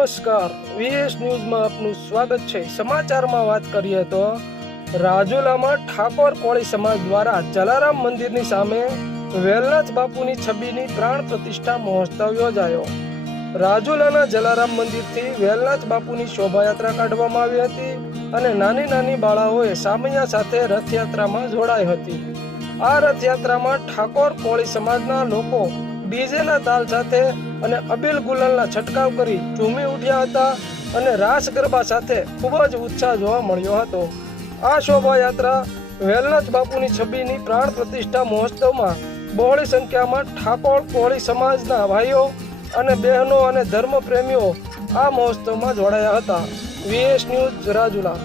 નમસ્કાર, વીએસ ન્યૂઝમાં આપનું સ્વાગત છે। સમાચારમાં વાત કરીએ તો રાજુલામાં ઠાકોર કોળી સમાજ દ્વારા જલારામ મંદિરની સામે વેલનાથ બાપુની છબીની પ્રાણ પ્રતિષ્ઠા મહોત્સવ યોજાયો। રાજુલાના જલારામ મંદિરથી વેલનાથ બાપુની શોભાયાત્રા કાઢવામાં આવી હતી અને નાની નાની બાળાઓએ સામૈયા સાથે રથયાત્રામાં જોડાઈ હતી। આ રથયાત્રામાં ઠાકોર કોળી સમાજના લોકો ડીજેના તાલ સાથે અને અબીલ ગુલાલના છંટકાવ કરી ઝૂમી ઉઠ્યા હતા અને રાસ ગરબા સાથે ખૂબ જ ઉત્સાહ જોવા મળ્યો હતો। આ શોભાયાત્રા વેલનાથ બાપુની છબીની પ્રાણ પ્રતિષ્ઠા મહોત્સવમાં બહોળી સંખ્યામાં ઠાકોર કોળી સમાજના ભાઈઓ અને બહેનો અને ધર્મ પ્રેમીઓ આ મહોત્સવમાં જોડાયા હતા। VS news Rajula.